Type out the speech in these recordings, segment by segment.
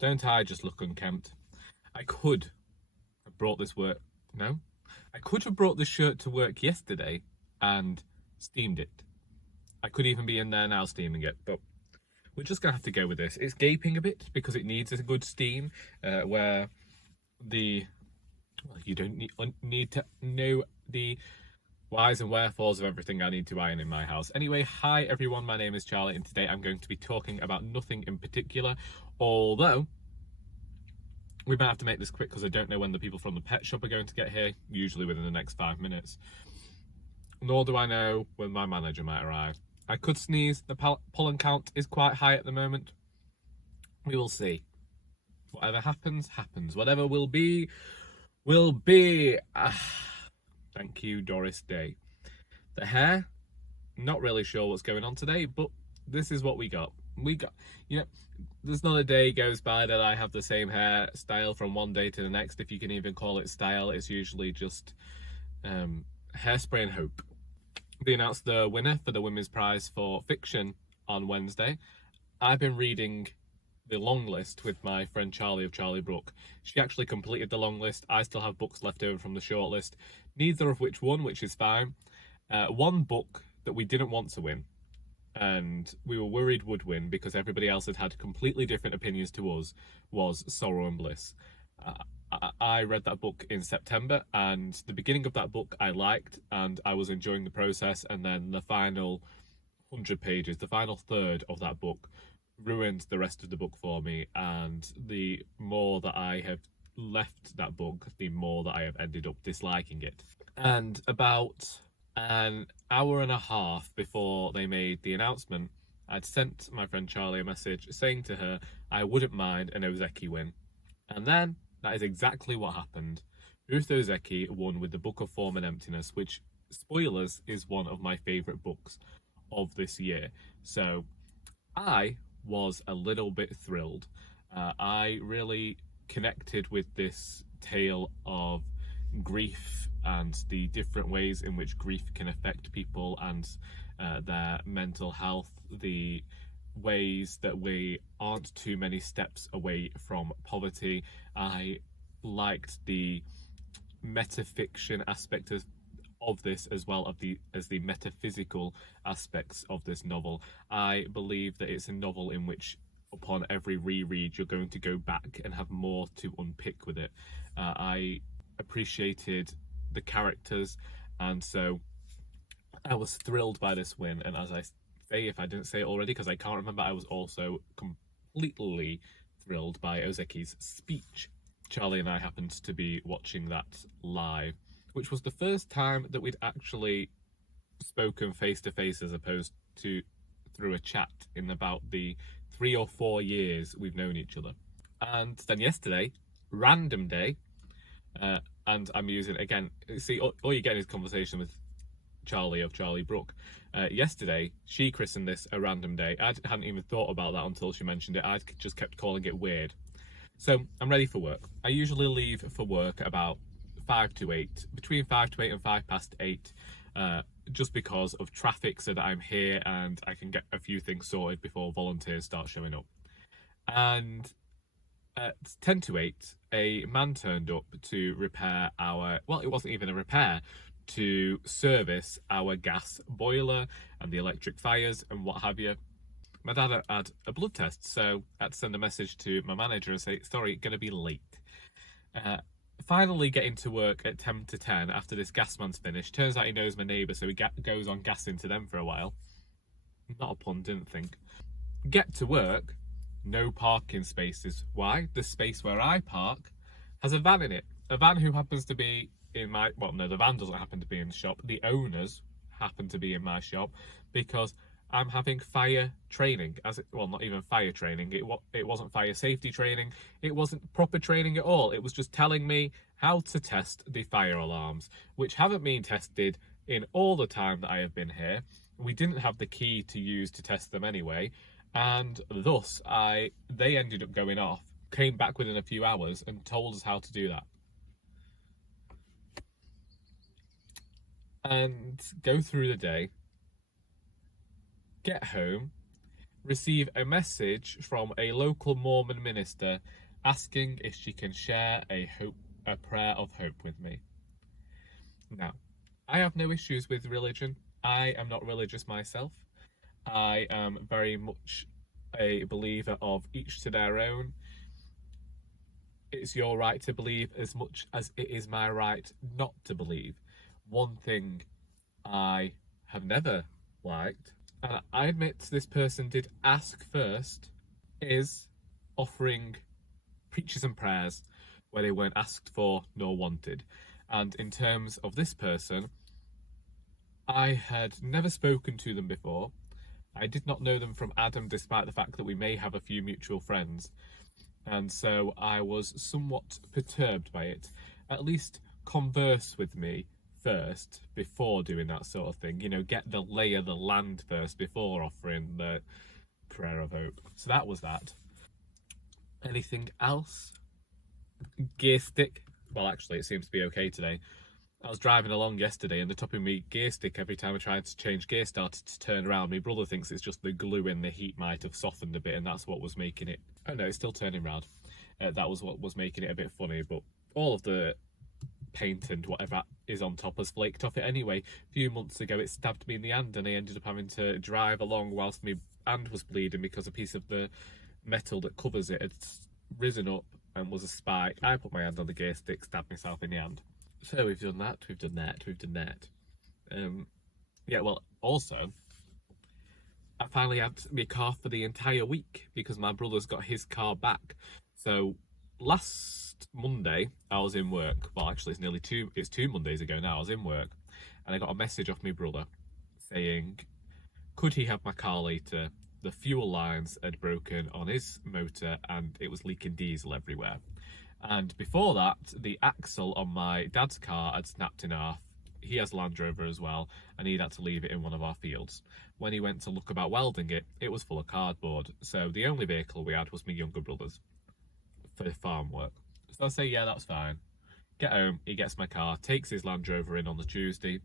Don't I just look unkempt? I could have brought this work. No? I could have brought this shirt to work yesterday and steamed it. I could even be in there now steaming it, but we're just going to have to go with this. It's gaping a bit because it needs a good steam, where the... Well, you don't need to know the whys and wherefores of everything I need to iron in my house. Anyway, hi everyone, my name is Charlie, and today I'm going to be talking about nothing in particular, although we might have to make this quick because I don't know when the people from the pet shop are going to get here, usually within the next 5 minutes. Nor do I know when my manager might arrive. I could sneeze, the pollen count is quite high at the moment. We will see. Whatever happens, happens. Whatever will be, will be. Thank you, Doris Day. The hair, not really sure what's going on today, but this is what we got. There's not a day goes by that I have the same hairstyle from one day to the next, if you can even call it style. It's usually just hairspray and hope. They announced the winner for the Women's Prize for Fiction on Wednesday. I've been reading the long list with my friend Charlie of Charlie Brook. She actually completed the long list. I still have books left over from the short list, neither of which won, which is fine. One book that we didn't want to win, and we were worried would win because everybody else had completely different opinions to us, was Sorrow and Bliss. I read that book in September, and the beginning of that book I liked and I was enjoying the process, and then the final 100 pages, the final third of that book, ruined the rest of the book for me, and the more that I have left that book, the more that I have ended up disliking it. And about an hour and a half before they made the announcement, I'd sent my friend Charlie a message saying to her I wouldn't mind an Ozeki win. And then that is exactly what happened. Ruth Ozeki won with the Book of Form and Emptiness, which, spoilers, is one of my favourite books of this year. So I was a little bit thrilled. I really connected with this tale of grief and the different ways in which grief can affect people and their mental health, the ways that we aren't too many steps away from poverty. I liked the metafiction aspect of this as well as the metaphysical aspects of this novel. I believe that it's a novel in which upon every reread you're going to go back and have more to unpick with it. I appreciated the characters, and so I was thrilled by this win. And as I say, if I didn't say it already because I can't remember, I was also completely thrilled by Ozeki's speech. Charlie and I happened to be watching that live, which was the first time that we'd actually spoken face to face as opposed to through a chat in about the 3 or 4 years we've known each other. And then yesterday, random day, and I'm using, again, see, all you get is conversation with Charlie of Charlie Brook. Yesterday, she christened this a random day. I hadn't even thought about that until she mentioned it. I just kept calling it weird. So I'm ready for work. I usually leave for work about 5 to 8, between 5 to 8 and 5 past 8, just because of traffic, so that I'm here and I can get a few things sorted before volunteers start showing up. And at 10 to 8, a man turned up to repair well, it wasn't even a repair, to service our gas boiler and the electric fires and what have you. My dad had a blood test, so I had to send a message to my manager and say, sorry, going to be late. Finally getting to work at 10 to 10 after this gas man's finished. Turns out he knows my neighbour, so he goes on gassing to them for a while. Not a pun, didn't think. Get to work, no parking spaces. Why? The space where I park has a van in it. A van who happens to be in my... Well, no, the van doesn't happen to be in the shop. The owners happen to be in my shop because I'm having fire training. Well, not even fire training. It wasn't fire safety training. It wasn't proper training at all. It was just telling me how to test the fire alarms, which haven't been tested in all the time that I have been here. We didn't have the key to use to test them anyway, and thus they ended up going off, came back within a few hours and told us how to do that. And go through the day, get home, receive a message from a local Mormon minister asking if she can share a prayer of hope with me. Now, I have no issues with religion. I am not religious myself. I am very much a believer of each to their own. It's your right to believe as much as it is my right not to believe. One thing I have never liked, and I admit this person did ask first, is offering preachers and prayers where they weren't asked for nor wanted. And in terms of this person, I had never spoken to them before. I did not know them from Adam, despite the fact that we may have a few mutual friends. And so I was somewhat perturbed by it. At least converse with me first before doing that sort of thing. You know, get the lay of the land first before offering the prayer of hope. So that was that. Anything else? Gear stick. Well, actually, it seems to be okay today. I was driving along yesterday and the top of my gear stick, every time I tried to change gear, started to turn around. My brother thinks it's just the glue in the heat might have softened a bit, and that's what was making it... Oh no, it's still turning round. That was what was making it a bit funny, but all of the paint and whatever is on top has flaked off it anyway. A few months ago it stabbed me in the hand and I ended up having to drive along whilst my hand was bleeding because a piece of the metal that covers it had risen up and was a spike. I put my hand on the gear stick, stabbed myself in the hand. So we've done that, we've done that. Yeah, well, also, I finally had my car for the entire week because my brother's got his car back. So last Monday, I was in work. Well, actually, it's two Mondays ago now. I was in work and I got a message off my brother saying, could he have my car later? The fuel lines had broken on his motor and it was leaking diesel everywhere. And before that, the axle on my dad's car had snapped in half. He has Land Rover as well, and he'd had to leave it in one of our fields. When he went to look about welding it, it was full of cardboard. So the only vehicle we had was my younger brother's for farm work. So I say, yeah, that's fine. Get home, he gets my car, takes his Land Rover in on the Tuesday.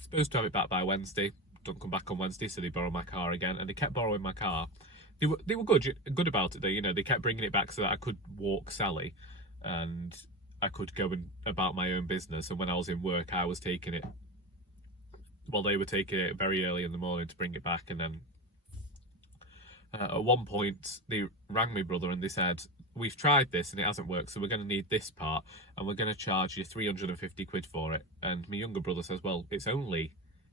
Supposed to have it back by Wednesday. Don't come back on Wednesday, so they borrow my car again, and they kept borrowing my car. They were good about it though, you know, they kept bringing it back so that I could walk Sally and I could go about my own business. And when I was in work, I was taking it, well, they were taking it very early in the morning to bring it back. And then at one point they rang my brother and they said, we've tried this and it hasn't worked, so we're going to need this part and we're going to charge you 350 quid for it. And my younger brother says, well, it's only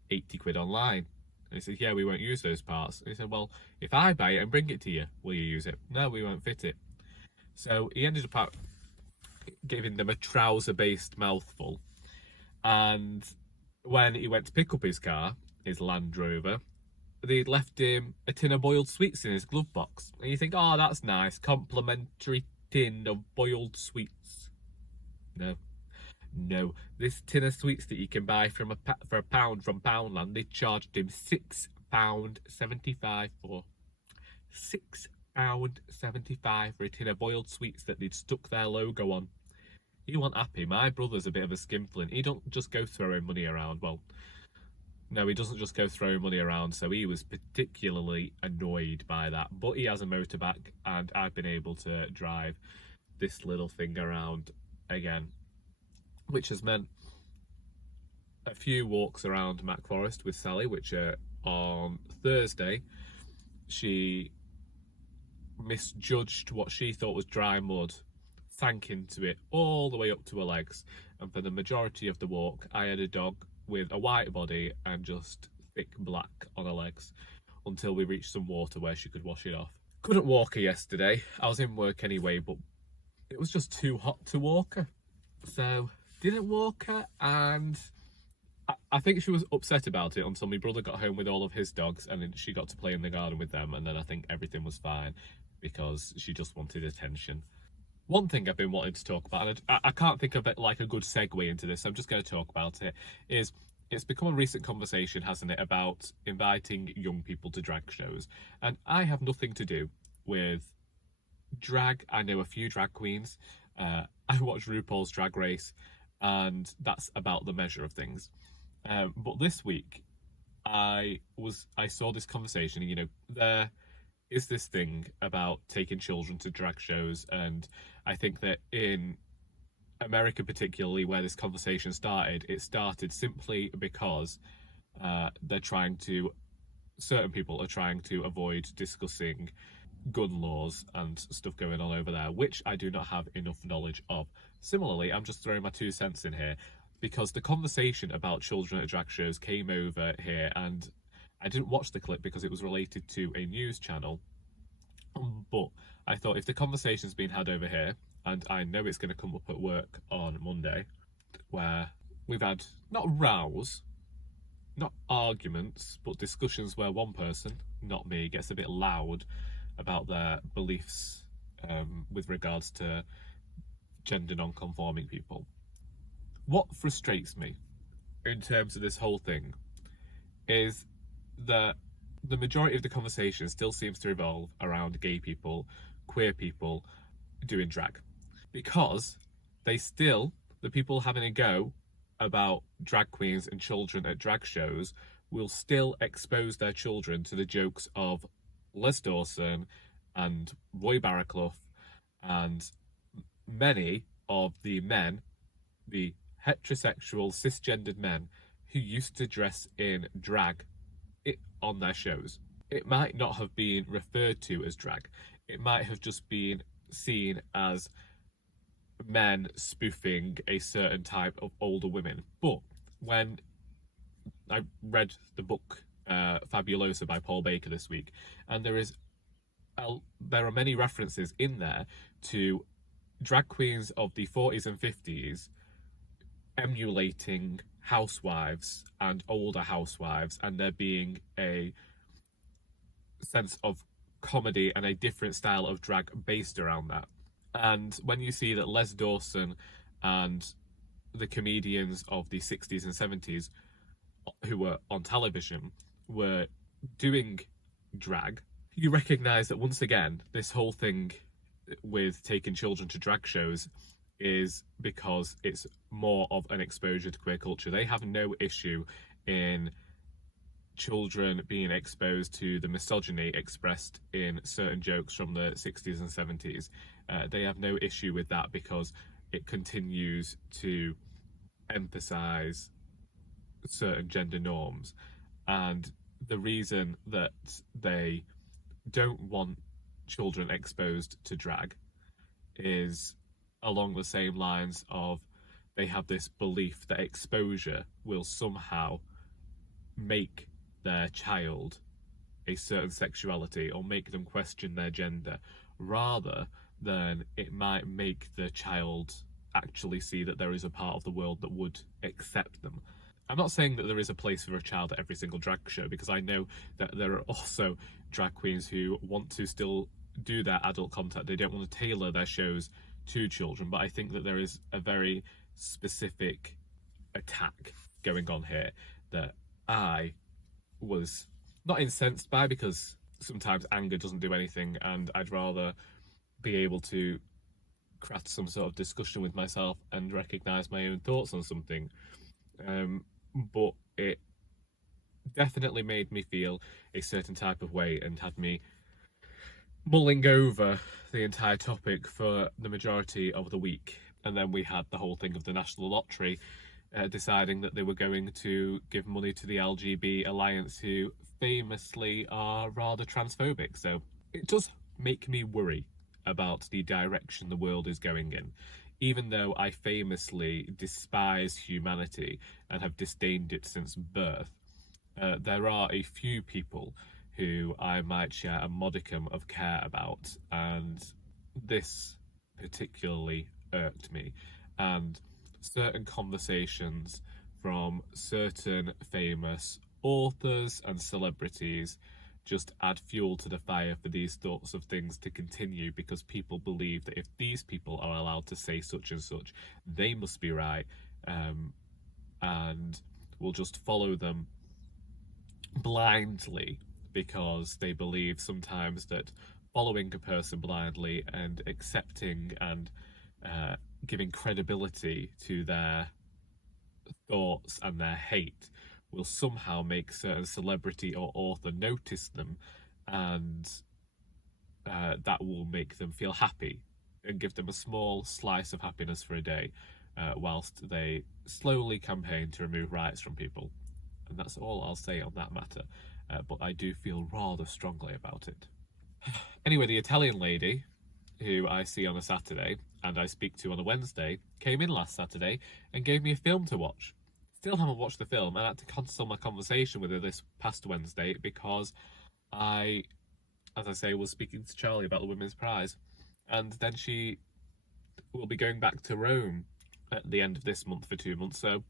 80 quid online. And he said, yeah, we won't use those parts. And he said, well, if I buy it and bring it to you, will you use it? No, we won't fit it. So he ended up giving them a trouser-based mouthful. And when he went to pick up his car, his Land Rover, they'd left him a tin of boiled sweets in his glove box. And you think, oh, that's nice, complimentary tin of boiled sweets. No, this tin of sweets that you can buy for a pound from Poundland, they charged him £6.75 for. £6.75 for a tin of boiled sweets that they'd stuck their logo on. He wasn't happy. My brother's a bit of a skinflint. He don't just go throwing money around. Well, no, he doesn't just go throwing money around, so he was particularly annoyed by that. But he has a motorbike, and I've been able to drive this little thing around again, which has meant a few walks around Mac Forest with Sally, which on Thursday she misjudged what she thought was dry mud, sank into it all the way up to her legs, and for the majority of the walk I had a dog with a white body and just thick black on her legs until we reached some water where she could wash it off. Couldn't walk her yesterday. I was in work anyway, but it was just too hot to walk her, so didn't walk her. And I think she was upset about it until my brother got home with all of his dogs and then she got to play in the garden with them, and then I think everything was fine because she just wanted attention. One thing I've been wanting to talk about, and I can't think of it like a good segue into this, so I'm just going to talk about it, is it's become a recent conversation, hasn't it, about inviting young people to drag shows. And I have nothing to do with drag. I know a few drag queens. I watch RuPaul's Drag Race, and that's about the measure of things. But this week, I saw this conversation, you know, there is this thing about taking children to drag shows, and I think that in America particularly, where this conversation started, it started simply because certain people are trying to avoid discussing gun laws and stuff going on over there, which I do not have enough knowledge of. Similarly, I'm just throwing my 2 cents in here because the conversation about children at drag shows came over here, and I didn't watch the clip because it was related to a news channel. But I thought, if the conversation's been had over here, and I know it's going to come up at work on Monday, where we've had not rows, not arguments, but discussions where one person, not me, gets a bit loud about their beliefs with regards to gender non-conforming people. What frustrates me in terms of this whole thing is that the majority of the conversation still seems to revolve around gay people, queer people doing drag, because the people having a go about drag queens and children at drag shows will still expose their children to the jokes of Les Dawson and Roy Barraclough and many of the men, the heterosexual cisgendered men who used to dress in drag on their shows. It might not have been referred to as drag. It might have just been seen as men spoofing a certain type of older women. But when I read the book Fabulosa by Paul Baker this week, and there are many references in there to drag queens of the 40s and 50s emulating housewives and older housewives, and there being a sense of comedy and a different style of drag based around that. And when you see that Les Dawson and the comedians of the 60s and 70s who were on television were doing drag, you recognise that once again this whole thing with taking children to drag shows is because it's more of an exposure to queer culture. They have no issue in children being exposed to the misogyny expressed in certain jokes from the 60s and 70s. They have no issue with that because it continues to emphasize certain gender norms. And the reason that they don't want children exposed to drag is along the same lines of they have this belief that exposure will somehow make their child a certain sexuality or make them question their gender, rather than it might make the child actually see that there is a part of the world that would accept them. I'm not saying that there is a place for a child at every single drag show, because I know that there are also drag queens who want to still do their adult content. They don't want to tailor their shows to children, but I think that there is a very specific attack going on here that I was not incensed by, because sometimes anger doesn't do anything and I'd rather be able to craft some sort of discussion with myself and recognise my own thoughts on something. But it definitely made me feel a certain type of way and had me mulling over the entire topic for the majority of the week. And then we had the whole thing of the National Lottery deciding that they were going to give money to the LGB Alliance, who famously are rather transphobic. So it does make me worry about the direction the world is going in. Even though I famously despise humanity and have disdained it since birth, there are a few people who I might share a modicum of care about, and this particularly irked me. And certain conversations from certain famous authors and celebrities just add fuel to the fire for these sorts of things to continue, because people believe that if these people are allowed to say such and such, they must be right, and will just follow them blindly, because they believe sometimes that following a person blindly and accepting and giving credibility to their thoughts and their hate will somehow make certain celebrity or author notice them, and that will make them feel happy and give them a small slice of happiness for a day, whilst they slowly campaign to remove rights from people. And that's all I'll say on that matter, but I do feel rather strongly about it. Anyway, the Italian lady who I see on a Saturday and I speak to on a Wednesday came in last Saturday and gave me a film to watch. Still haven't watched the film, and I had to cancel my conversation with her this past Wednesday because I, as I say, was speaking to Charlie about the Women's Prize, and then she will be going back to Rome at the end of this month for 2 months, so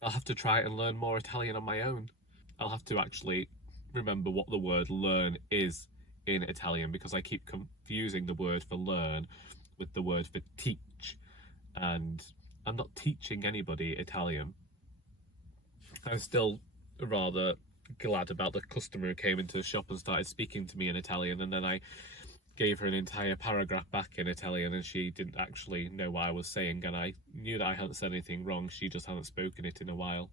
I'll have to try and learn more Italian on my own. I'll have to actually remember what the word learn is in Italian, because I keep confusing the word for learn with the word for teach, and I'm not teaching anybody Italian. I'm still rather glad about the customer who came into the shop and started speaking to me in Italian, and then I gave her an entire paragraph back in Italian and she didn't actually know what I was saying, and I knew that I hadn't said anything wrong, she just hadn't spoken it in a while.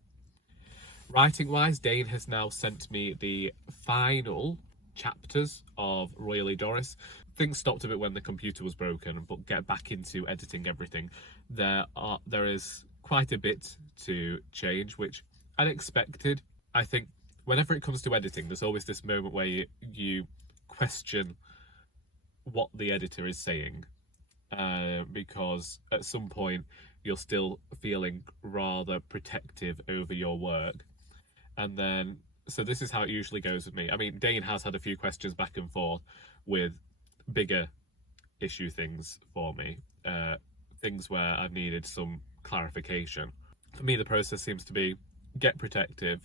Writing wise, Dane has now sent me the final chapters of Our Doris. Things stopped a bit when the computer was broken, but get back into editing everything. There is quite a bit to change, which I expected. I think whenever it comes to editing, there's always this moment where you question what the editor is saying, because at some point you're still feeling rather protective over your work. And then, so this is how it usually goes with me. I mean, Dane has had a few questions back and forth with bigger issue things for me, things where I've needed some clarification. For me, the process seems to be get protective,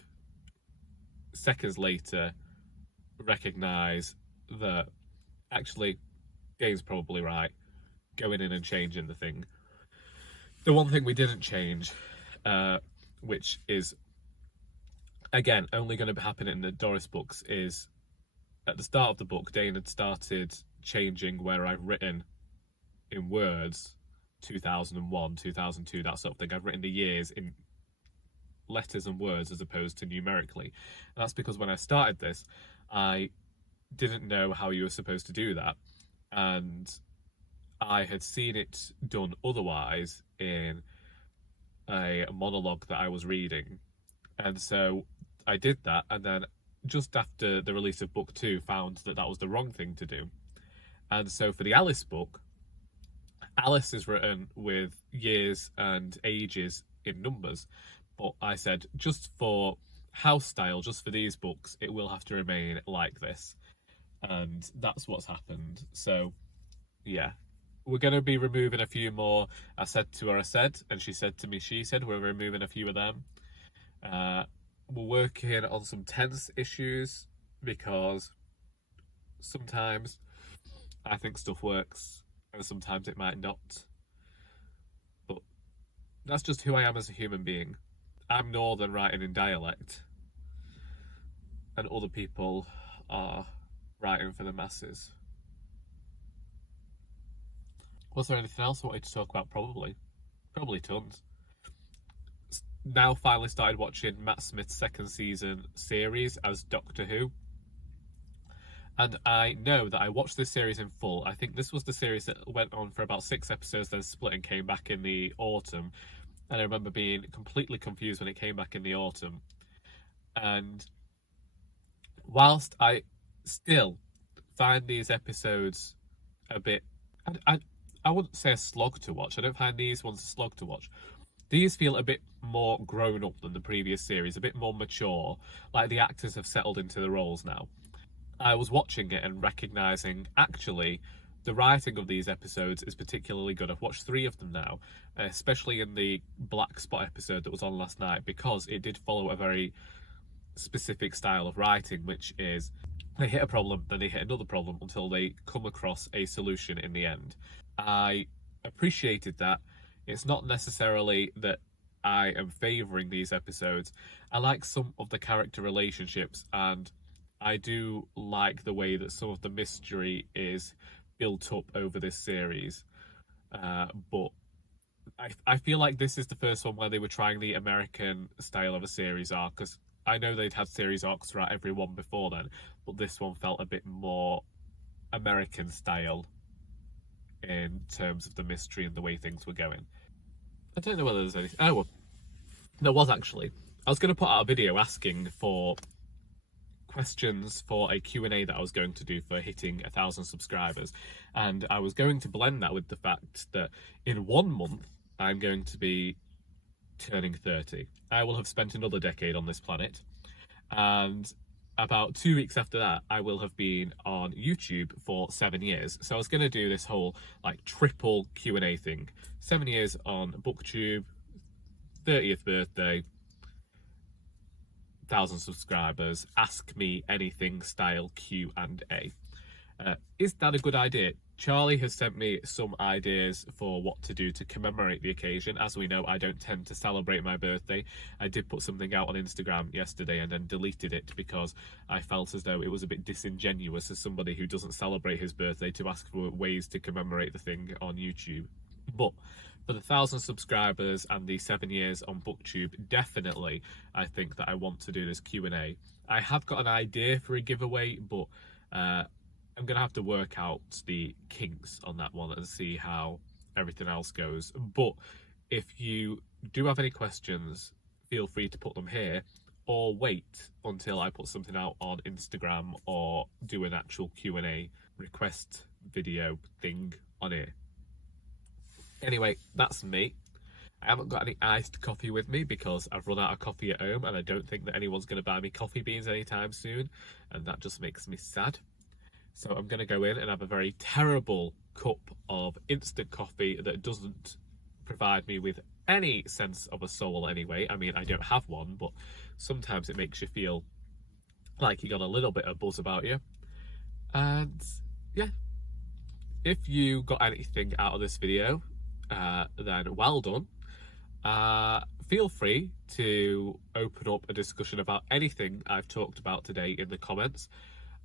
seconds later recognise that actually Dane's probably right, going in and changing the thing. The one thing we didn't change, which is again only going to happen in the Doris books, is at the start of the book Dane had started changing where I've written in words 2001, 2002, that sort of thing. I've written the years in letters and words as opposed to numerically. And that's because when I started this, I didn't know how you were supposed to do that, and I had seen it done otherwise in a monologue that I was reading, and so I did that, and then just after the release of book 2 found that that was the wrong thing to do. And so for the Alice book, Alice is written with years and ages in numbers, but I said just for house style, just for these books, it will have to remain like this, and that's what's happened. So yeah, we're going to be removing a few more. I said to her, I said, and she said to me, she said, we're removing a few of them. We're working on some tense issues, because sometimes I think stuff works and sometimes it might not. But that's just who I am as a human being. I'm northern writing in dialect, and other people are writing for the masses. Was there anything else I wanted to talk about? Probably tons. Now finally started watching Matt Smith's second season series as Doctor Who. And I know that I watched this series in full. I think this was the series that went on for about 6 episodes, then split and came back in the autumn. And I remember being completely confused when it came back in the autumn. And whilst I still find these episodes a bit... I wouldn't say a slog to watch. I don't find these ones a slog to watch. These feel a bit more grown up than the previous series, a bit more mature, like the actors have settled into the roles now. I was watching it and recognising, actually, the writing of these episodes is particularly good. I've watched 3 of them now, especially in the Black Spot episode that was on last night, because it did follow a very specific style of writing, which is they hit a problem, then they hit another problem until they come across a solution in the end. I appreciated that. It's not necessarily that I am favouring these episodes. I like some of the character relationships, and I do like the way that some of the mystery is built up over this series. But I feel like this is the first one where they were trying the American style of a series arc, because I know they'd had series arcs throughout every one before then, but this one felt a bit more American style in terms of the mystery and the way things were going. I don't know whether there's anything. Oh, well, there was actually. I was going to put out a video asking for questions for a Q&A that I was going to do for hitting 1,000 subscribers, and I was going to blend that with the fact that in 1 month I'm going to be turning 30. I will have spent another decade on this planet, and about 2 weeks after that I will have been on YouTube for 7 years. So I was going to do this whole like triple Q&A thing. 7 years on Booktube, 30th birthday, 1,000 subscribers, ask me anything style Q&A. Is that a good idea? Charlie has sent me some ideas for what to do to commemorate the occasion. As we know, I don't tend to celebrate my birthday. I did put something out on Instagram yesterday and then deleted it because I felt as though it was a bit disingenuous as somebody who doesn't celebrate his birthday to ask for ways to commemorate the thing on YouTube. But for the 1,000 subscribers and the 7 years on Booktube, definitely I think that I want to do this Q&A. I have got an idea for a giveaway, but I'm going to have to work out the kinks on that one and see how everything else goes. But if you do have any questions, feel free to put them here, or wait until I put something out on Instagram or do an actual Q&A request video thing on here. Anyway, that's me. I haven't got any iced coffee with me because I've run out of coffee at home, and I don't think that anyone's going to buy me coffee beans anytime soon, and that just makes me sad. So I'm going to go in and have a very terrible cup of instant coffee that doesn't provide me with any sense of a soul anyway. I mean, I don't have one, but sometimes it makes you feel like you got a little bit of buzz about you. And yeah, if you got anything out of this video, then well done. Feel free to open up a discussion about anything I've talked about today in the comments.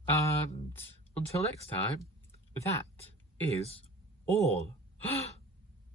And until next time, that is all.